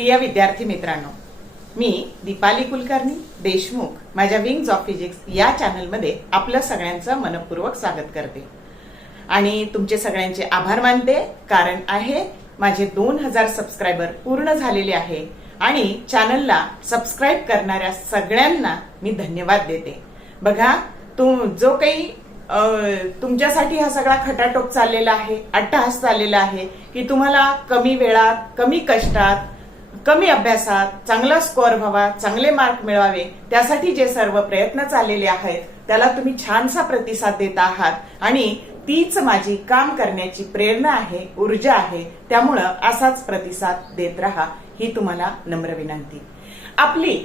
प्रिय विद्यार्थी मित्रांनो, मी दीपाली कुलकर्णी देशमुख माझ्या विंग्स ऑफ फिजिक्स या चॅनलमध्ये आपलं सगळ्यांचं मनपूर्वक स्वागत करते आणि तुमचे सगळ्यांचे आभार मानते। कारण आहे माझे 2000 सबस्क्रायबर पूर्ण झालेले आहे आणि चॅनलला सबस्क्राइब करणाऱ्या सगळ्यांना मी धन्यवाद देते। बघा, जो काही तुमच्यासाठी हा सगळा खटाटोप चाललेला आहे, अट्टहास चाललेला आहे की तुम्हाला कमी वेळात, कमी कष्टात, कमी अभ्यासात चांगला स्कोअर व्हावा, चांगले मार्क मिळवावे, त्यासाठी जे सर्व प्रयत्न चाललेले आहेत त्याला तुम्ही छानसा प्रतिसाद देत आहात आणि तीच माझी काम करण्याची प्रेरणा आहे, ऊर्जा आहे। त्यामुळं असाच प्रतिसाद देत राहा ही तुम्हाला नम्र विनंती। आपली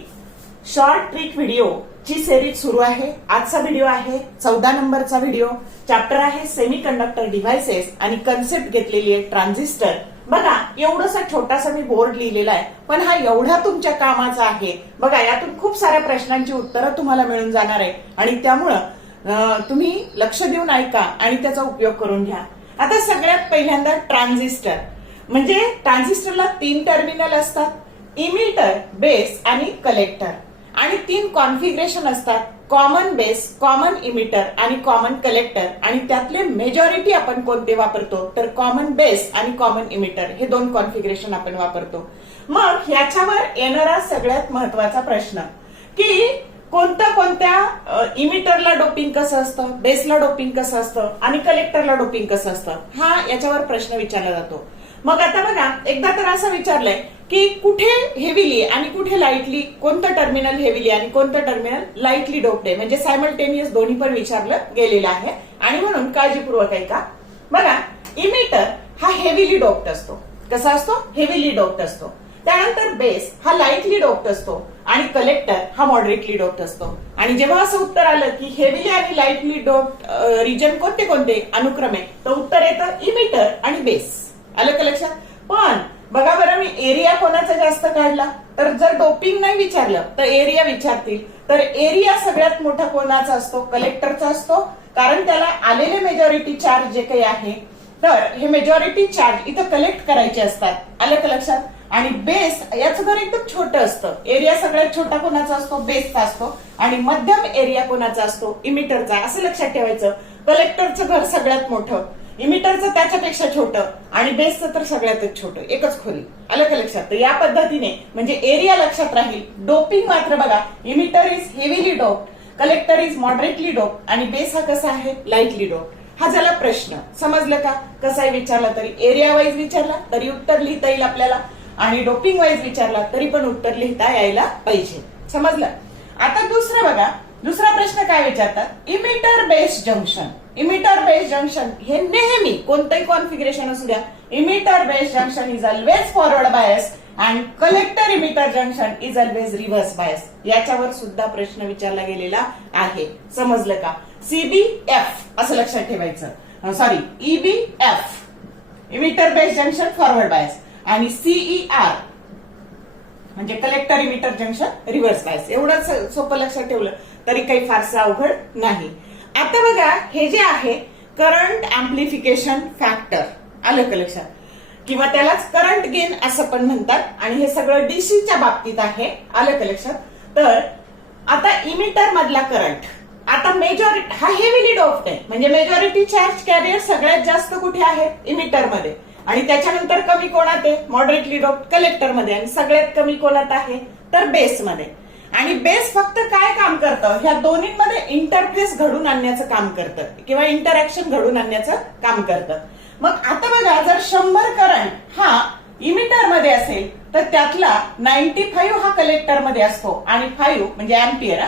शॉर्ट ट्रिक व्हिडिओ ची सिरीज सुरू आहे। आजचा व्हिडिओ आहे 14 नंबरचा व्हिडिओ। चॅप्टर आहे सेमीकंडक्टर डिव्हाइसेस आणि कन्सेप्ट घेतलेली आहे ट्रान्झिस्टर। बघा, एवढासा छोटासा मी बोर्ड लिहिलेला आहे, पण हा एवढा तुमच्या कामाचा आहे। बघा, यातून खूप साऱ्या प्रश्नांची उत्तरं तुम्हाला मिळून जाणार आहे आणि त्यामुळं तुम्ही लक्ष देऊन ऐका आणि त्याचा उपयोग करून घ्या। आता सगळ्यात पहिल्यांदा ट्रान्झिस्टर म्हणजे ट्रान्झिस्टरला 3 टर्मिनल असतात, इमिटर, बेस आणि कलेक्टर, आणि 3 कॉन्फिगरेशन असतात, कॉमन बेस, कॉमन इमिटर आणि कॉमन कलेक्टर। आणि त्यातले मेजॉरिटी आपण कोणते वापरतो तर कॉमन बेस आणि कॉमन इमिटर हे 2 कॉन्फिगरेशन आपण वापरतो। मग ह्याच्यावर येणारा सगळ्यात महत्वाचा प्रश्न की कोणत्या इमिटरला डोपिंग कसं असतं, बेसला डोपिंग कसं असतं आणि कलेक्टरला डोपिंग कसं असतं, हा याच्यावर प्रश्न विचारला जातो। मग आता बघा, एकदा तर असं विचारलंय की कुठे हेवीली आणि कुठे लाईटली, कोणतं टर्मिनल हेवीली आणि कोणतं टर्मिनल लाईटली डोप्ड आहे, म्हणजे सायमल्टेनियस दोन्ही पण विचारलं गेलेलं आहे आणि म्हणून काळजीपूर्वक ऐका। बघा, इमिटर हा हेवीली डोप्ड असतो। कसा असतो? हेवीली डोप्ड असतो। त्यानंतर बेस हा लाईटली डोप्ड असतो आणि कलेक्टर हा मॉडरेटली डोप्ड असतो। आणि जेव्हा असं उत्तर आलं की हेवीली आणि लाईटली डोप्ड रिजन कोणते कोणते अनुक्रमे, तर उत्तर येतं इमिटर आणि बेस। आलं का लक्षात? पण बघा बरं, मी एरिया कोणाचा जास्त काढला तर जर डोपिंग नाही विचारलं तर एरिया विचारतील, तर एरिया सगळ्यात मोठा कोणाचा असतो? कलेक्टरचा असतो, कारण त्याला आलेले मेजॉरिटी चार्ज जे काही आहे तर हे मेजॉरिटी चार्ज इथं कलेक्ट करायचे असतात। आलं का लक्षात? आणि बेस याचं घर एकदम छोटं असतं। एरिया सगळ्यात छोटा कोणाचा असतो? बेसचा असतो। आणि मध्यम एरिया कोणाचा असतो? इमिटरचा। असं लक्षात ठेवायचं, कलेक्टरचं घर सगळ्यात मोठं, इमिटरचं त्याच्यापेक्षा छोटं आणि बेसचं तर सगळ्यातच छोटं, एकच खोली। आलं का लक्षात? तर या पद्धतीने म्हणजे एरिया लक्षात राहील। डोपिंग मात्र बघा, emitter is heavily doped, collector is moderately doped आणि बेस हा कसा आहे? Lightly doped. हा झाला प्रश्न। समजलं का? कसाही विचारला तरी, एरिया वाईज विचारला तरी उत्तर लिहिता येईल आपल्याला आणि डोपिंग वाईज विचारला तरी पण उत्तर लिहिता यायला पाहिजे। समजलं? आता दुसरं बघा, दुसरा प्रश्न काय विचारतात? Emitter base junction. Emitter base junction हे नेहमी कोणतंही कॉन्फिगरेशन असू द्या, emitter base junction is always forward bias and collector emitter junction is always reverse bias. याच्यावर सुद्धा प्रश्न विचारला गेलेला आहे। समजलं का? CBF असं लक्षात ठेवायचं, sorry EBF emitter base junction forward bias आणि CER म्हणजे collector emitter junction reverse bias. एवढं सोपं लक्षात ठेवलं तरी काही फारसं अवघड नाही। आता बघा, हे जे आहे करंट अँप्लिफिकेशन फॅक्टर, आलं का लक्षात? किंवा त्यालाच करंट गेन असं पण म्हणतात आणि हे सगळं डीसीच्या बाबतीत आहे। आलं का लक्षात? तर आता इमिटर मधला करंट, आता मेजॉरिटी हा हेवीली डोप्ड आहे म्हणजे मेजॉरिटी चार्ज कॅरियर सगळ्यात जास्त कुठे आहे? इमिटर मध्ये। आणि त्याच्यानंतर कमी कोणात आहे? मॉडरेटली डोप्ड कलेक्टर मध्ये। आणि सगळ्यात कमी कोणात आहे? तर बेस मध्ये। आणि बेस फक्त काय काम करतं? ह्या दोन्हींमध्ये इंटरफेस घडून आणण्याचं काम करतं किंवा इंटरॅक्शन घडून आणण्याचं काम करतं। मग आता बघा, जर 100 करंट हा इमिटर मध्ये असेल तर त्यातला 95 हा कलेक्टर मध्ये असतो आणि 5 म्हणजे अँपियर,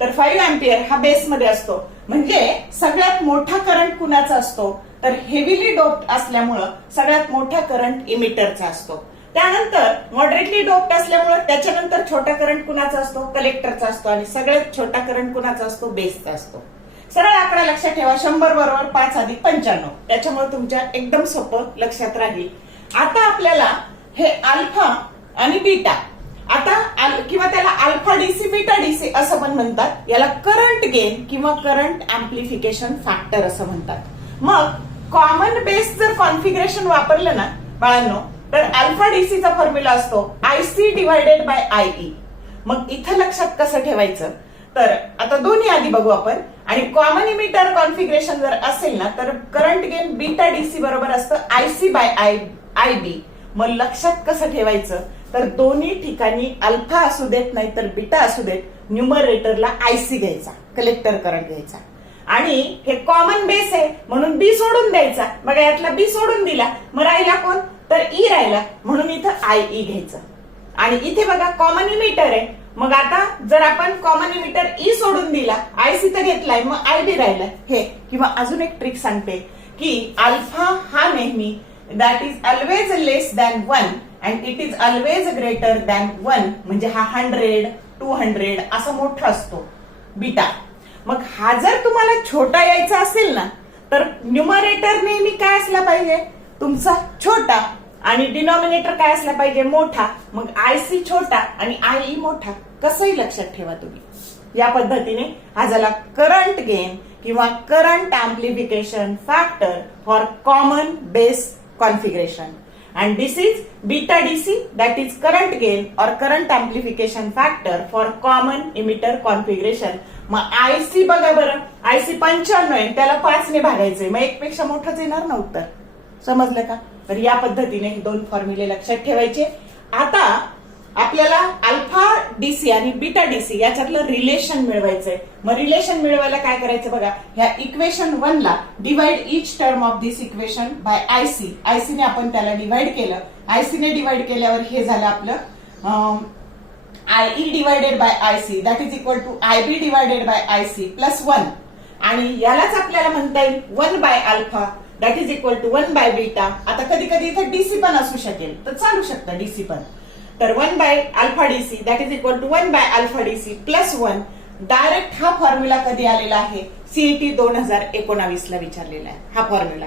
तर 5 अँपियर हा बेस मध्ये असतो। म्हणजे सगळ्यात मोठा करंट कुणाचा असतो? तर हेवीली डोप्ड असल्यामुळं सगळ्यात मोठा करंट इमिटरचा असतो। त्यानंतर मॉडरेटली डोप्ड असल्यामुळे त्याच्यानंतर छोटा करंट कुणाचा असतो? कलेक्टरचा असतो आणि सगळ्यात छोटा करंट कुणाचा असतो? बेसचा असतो। सरळ आकडा लक्षात ठेवा, 100 बरोबर 5 अधिक 95, त्याच्यामुळे तुमच्या एकदम सोपं लक्षात राहील। आता आपल्याला हे अल्फा आणि बीटा, आता किंवा त्याला अल्फा डीसी बीटा डीसी असं पण म्हणतात, याला करंट गेन किंवा करंट अँप्लिफिकेशन फॅक्टर असं म्हणतात। मग कॉमन बेस जर कॉन्फिगरेशन वापरलं ना बाळांनो, तर अल्फा डीसीचा फॉर्म्युला असतो आयसी डिवायडेड बाय आयई. मग इथं लक्षात कसं ठेवायचं, तर आता दोन्ही आधी बघू आपण. आणि कॉमन इमिटर कॉन्फिगरेशन जर असेल ना तर करंट गेन बीटा डीसी बरोबर असतं आयसी बाय आय बी. मग लक्षात कसं ठेवायचं, तर दोन्ही ठिकाणी अल्फा असू देत नाही तर बीटा असू देत, न्यूमरेटरला आयसी घ्यायचा, कलेक्टर करंट घ्यायचा. आणि हे कॉमन बेस आहे म्हणून बी सोडून द्यायचा. बघा यातला बी सोडून दिला, मग राहिला कोण, तर ई राहिला, म्हणून इथं आयई घ्यायचं. आणि इथे बघा कॉमन इमिटर आहे, मग आता जर आपण कॉमन इमिटर ई सोडून दिला, आयसी तर घेतलाय, मग आय बी राहिलाय हे. किंवा अजून एक ट्रिक सांगते की अल्फा हा नेहमी that is always less than 1 and it is always greater than 1, म्हणजे हा 100, 200 असा मोठा असतो बीटा. मग हा जर तुम्हाला छोटा यायचा असेल ना तर न्यूमरेटर नेहमी काय असला पाहिजे, तुमचा छोटा, आणि डिनॉमिनेटर काय असला पाहिजे, मोठा. मग आयसी छोटा आणि आयई मोठा. कसंही लक्षात ठेवा तुम्ही. या पद्धतीने हा झाला करंट गेन किंवा current amplification factor for common base configuration. and this is beta DC, that is current gain or current amplification factor for common emitter configuration. मग आयसी बघा बरं, आयसी 95 आहे, त्याला 5 ने भागायचंय, मग एक पेक्षा मोठंच येणार ना उत्तर. समजलं का? तर या पद्धतीने हे दोन फॉर्म्युले लक्षात ठेवायचे. आता आपल्याला अल्फा डीसी आणि बीटा डीसी याच्यातलं रिलेशन मिळवायचंय. मग रिलेशन मिळवायला काय करायचं बघा, ह्या इक्वेशन 1 ला divide each term of this equation by IC. IC ने आपण त्याला डिवाइड केलं, आयसी ने डिवाइड केल्यावर हे झालं आपलं IE divided by IC that is equal to IB divided by IC plus 1. आणि यालाच आपल्याला म्हणता येईल 1 by alpha that is equal to 1 by beta. आता कधी कधी इथं डीसी पण असू शकेल, तर चालू शकतं डीसी पण. तर 1 by alpha DC that is equal to 1 by alpha DC plus 1. Direct हा फॉर्म्युला कधी आलेला आहे, सीईटी 2019 ला विचारलेला आहे हा फॉर्म्युला.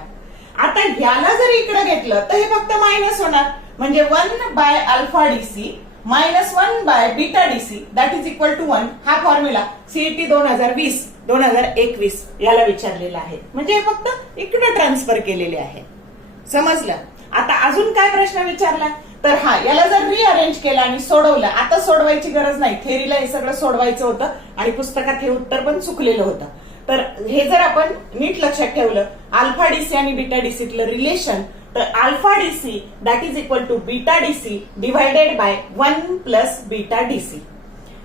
आता ह्याला जर इकडे घेतलं तर हे फक्त मायनस होणार, म्हणजे 1 by alpha DC minus 1 by beta DC that is equal to 1. हा फॉर्म्युला सीईटी 2021 याला विचारलेला आहे, म्हणजे हे फक्त इकडे ट्रान्सफर केलेले आहे. समजलं? आता अजून काय प्रश्न विचारला, तर हा याला जर रिअरेंज केला आणि सोडवलं. आता सोडवायची गरज नाही, थेरीला हे सगळं सोडवायचं होतं आणि पुस्तकात हे उत्तर पण चुकलेलं होतं. तर हे जर आपण नीट लक्षात ठेवलं, अल्फा डीसी आणि बीटा डीसीतलं रिलेशन, तर alpha DC that is equal to beta DC divided by 1 plus beta DC.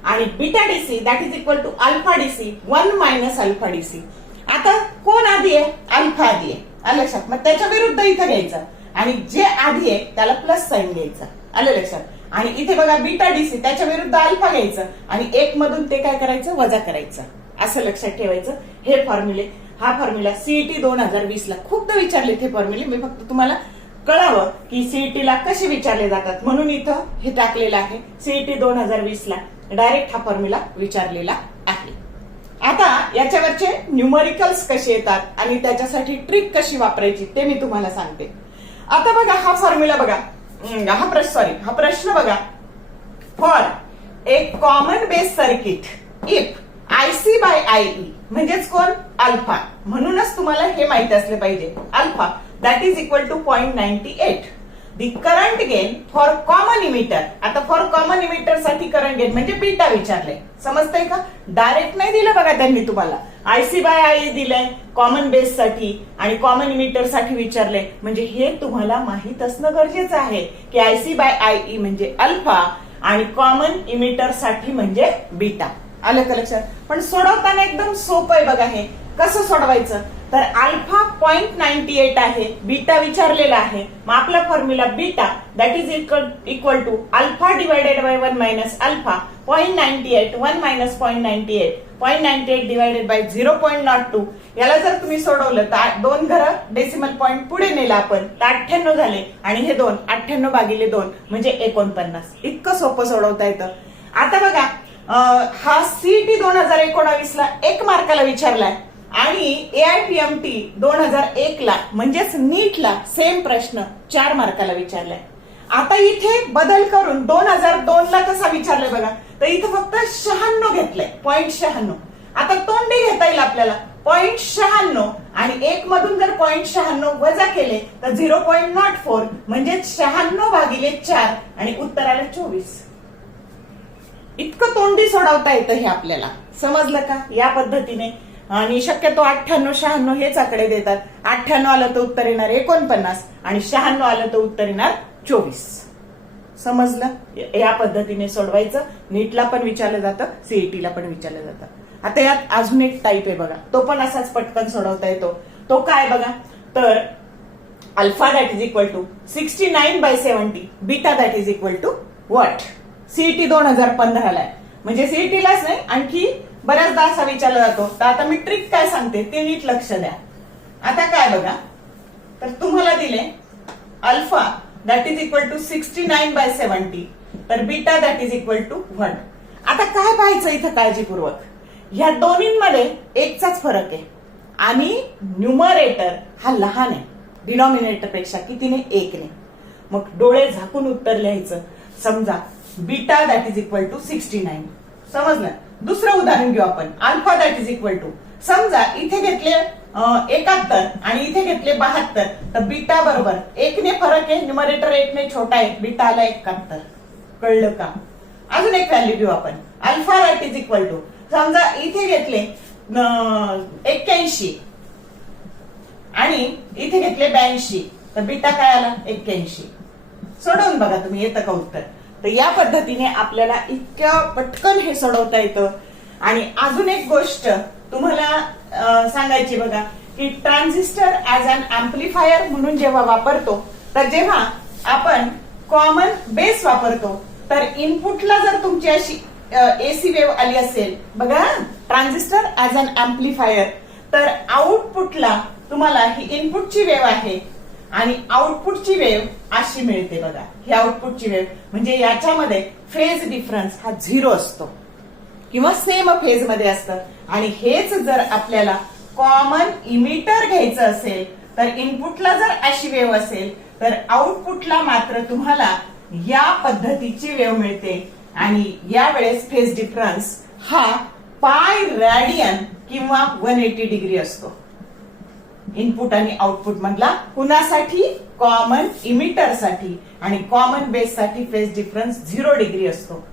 आणि beta DC that is equal to alpha DC 1 minus alpha DC. आता कोण आधी आहे, अल्फा आधी आहे, आलं लक्षात. मग त्याच्या विरुद्ध इथं घ्यायचं आणि जे आधी आहे त्याला प्लस साइन घ्यायचं, आलं लक्षात. आणि इथे बघा बीटा डीसी त्याच्या विरुद्ध अल्फा घ्यायचं आणि 1 मधून ते काय करायचं, वजा करायचं, असं लक्षात ठेवायचं. हे फॉर्म्युले, हा फॉर्म्युला सीईटी 2020 ला खूपदा विचारले हे फॉर्म्युले. मी फक्त तुम्हाला कळावं की सीईटी ला कसे विचारले जातात म्हणून इथं हे टाकलेलं आहे. सीईटी 2020 ला डायरेक्ट हा फॉर्म्युला विचारलेला आहे. आता याच्यावरचे न्यूमरिकल्स कसे येतात आणि त्याच्यासाठी ट्रिक कशी वापरायची ते मी तुम्हाला सांगते. आता बघा हा फॉर्म्युला बघा, हा प्रश्न बघा. For a common base circuit if IC by IE म्हणजेच कोण, अल्फा. म्हणूनच तुम्हाला हे माहित असले पाहिजे, alpha that is equal to 0.98. The current gain for common emitter. आता फॉर कॉमन इमिटर साठी करंट गेन म्हणजे बीटा विचारले, समजतंय का? डायरेक्ट नाही दिलं बघा त्यांनी तुम्हाला, आयसी बाय आयई दिलंय कॉमन बेस साठी आणि कॉमन इमिटर साठी विचारले. म्हणजे हे तुम्हाला माहित असणं गरजेचं आहे की आयसी बाय आयई म्हणजे अल्फा आणि कॉमन इमिटर साठी म्हणजे बीटा. आलं का लक्षात? पण सोडवताना एकदम सोपं आहे बघा. हे कसं सोडवायचं, तर अल्फा 0.98 आहे, बीटा विचारलेला आहे. मग आपला formula beta that is equal to alpha divided by 1 minus alpha 0.98. 1 minus 0.98 divided by 0.02. याला जर तुम्ही सोडवलं तर 2 घरं डेसिमल पॉईंट पुढे नेला आपण तर 98 झाले आणि हे 2 98 भागिले 2 म्हणजे 49. इतकं सोपं सोडवता येतं. आता बघा हा सीईटी 2019 ला 1 मार्काला विचारलाय आणि एआयपीएमटी 2001 ला म्हणजेच नीटला सेम प्रश्न 4 मार्काला विचारलाय. आता इथे बदल करून 2002 ला कसा विचारलाय बघा, तर इथं फक्त 96 घेतलंय, 0.96. आता तोंडी घेता येईल आपल्याला 0.96 आणि 1 मधून जर 0.96 वजा केले तर 0.04 म्हणजे 96/4 आणि उत्तर आलं 24. इतकं तोंडी सोडवता येतं हे आपल्याला, समजलं का? या पद्धतीने. आणि शक्यतो 98, 96 हेच आकडे देतात. 98 आलं तर उत्तर येणार 49 आणि 96 आलं तर उत्तर येणार 24. समजलं? या पद्धतीने सोडवायचं. नीटला पण विचारलं जातं, सीईटीला पण विचारलं जातं. आता यात अजून एक टाईप आहे बघा, तो पण असाच पटकन सोडवता येतो. तो काय बघा, तर alpha that is equal to 69/70, beta that is equal to what? CET 2015 ला आहे, म्हणजे सीईटीलाच नाही आणखी बऱ्याचदा असा विचारला जातो. तर आता मी ट्रिक काय सांगते ते नीट लक्ष द्या. आता काय बघा, तर तुम्हाला दिले alpha that is equal to 69/70, तर beta that is equal to 1. आता काय पाहायचं इथं काळजीपूर्वक, ह्या दोन्हींमध्ये एकचाच फरक आहे आणि न्यूमरेटर हा लहान आहे डिनॉमिनेटर पेक्षा, कितीने? 1 ने. मग डोळे झाकून उत्तर लिहायचं. समजा beta that is equal to 69. समजलं? दुसरं उदाहरण घेऊ आपण. Alpha that is equal to, समजा इथे घेतले 71 आणि इथे घेतले 72, तर बीटा बरोबर 1 ने फरक आहे, न्यूमरेटर 1 ने छोटा आहे, बीटा आला 71. कळलं का? अजून एक व्हॅल्यू घेऊ आपण. Alpha that is equal to, समजा इथे घेतले 81 आणि इथे घेतले 82, तर बीटा काय आला? 81. सोडवून बघा तुम्ही, येतं का उत्तर? तर या पद्धतीने आपल्याला इतक्या पटकन हे सोडवता येतं. आणि अजून एक गोष्ट तुम्हाला सांगायची बघा, की ट्रान्झिस्टर ऍज अन अँप्लिफायर म्हणून जेव्हा वापरतो, तर जेव्हा आपण कॉमन बेस वापरतो, तर इनपुटला जर तुमची अशी एसी वेव्ह आली असेल बघा, ट्रान्झिस्टर ऍज अन अँप्लिफायर, तर आउटपुटला तुम्हाला ही इनपुटची वेव्ह आहे आणि आउटपुटची वेव्ह अशी मिळते बघा. ही आउटपुटची वेव्ह म्हणजे याच्यामध्ये फेज डिफरन्स हा 0 असतो किंवा सेम फेज मध्ये असतं. आणि हेच जर आपल्याला कॉमन इमिटर घ्यायचं असेल, तर इनपुटला जर अशी वेव्ह असेल, तर आउटपुटला मात्र तुम्हाला या पद्धतीची वेव्ह मिळते. आणि यावेळेस फेज डिफरन्स हा पाय रॅडियन किंवा 180 डिग्री असतो. इनपुट आणि आउटपुट मधला कुणासाठी? कॉमन इमिटर साठी. आणि कॉमन बेस साठी फेज डिफरन्स 0 डिग्री असतो.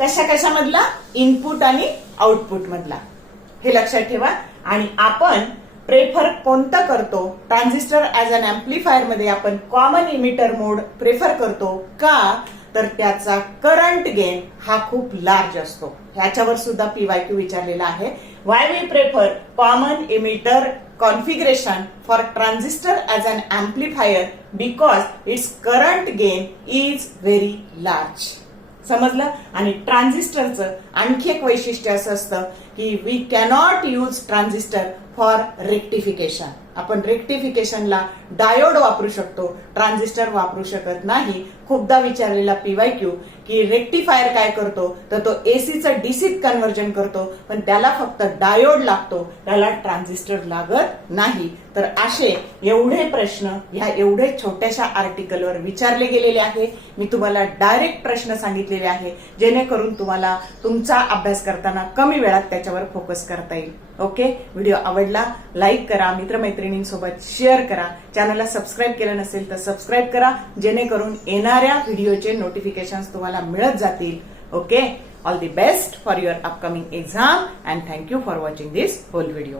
कशा मधला? इनपुट आणि आउटपुट मधला. हे लक्षात ठेवा. आणि आपण प्रेफर कोणतं करतो? ट्रान्झिस्टर ऍज अन अँप्लिफायर मध्ये आपण कॉमन इमिटर मोड प्रेफर करतो का? तर त्याचा करंट गेन हा खूप लार्ज असतो. ह्याच्यावर सुद्धा पीवायक्यू विचारलेला आहे. Why we prefer common emitter configuration for transistor as an amplifier because its current gain is very large. समजलं? आणि ट्रान्झिस्टरचं आणखी एक वैशिष्ट्य असं असतं की we cannot use transistor for rectification. आपण रेक्टिफिकेशनला डायोड वापरू शकतो, ट्रान्झिस्टर वापरू शकत नाही. खूपदा विचारलेला पीवायक्यू की रेक्टिफायर काय करतो, तर तो एसीचं डीसीत कन्व्हर्जन करतो, पण त्याला फक्त डायोड लागतो, त्याला ट्रान्झिस्टर लागत नाही. तर असे एवढे प्रश्न ह्या एवढे छोट्याशा आर्टिकलवर विचारले गेलेले आहे. मी तुम्हाला डायरेक्ट प्रश्न सांगितलेले आहे, जेणेकरून तुम्हाला तुमचा अभ्यास करताना कमी वेळात त्याच्यावर फोकस करता येईल. ओके, व्हिडिओ आवडला लाईक करा, मित्रमैत्रिणींसोबत शेअर करा. चॅनलला सबस्क्राईब केलं नसेल तर सबस्क्राईब करा, जेणेकरून येणाऱ्या व्हिडिओचे नोटिफिकेशन्स तुम्हाला मिळत जातील. Okay, all the best for your upcoming exam and thank you for watching this whole video.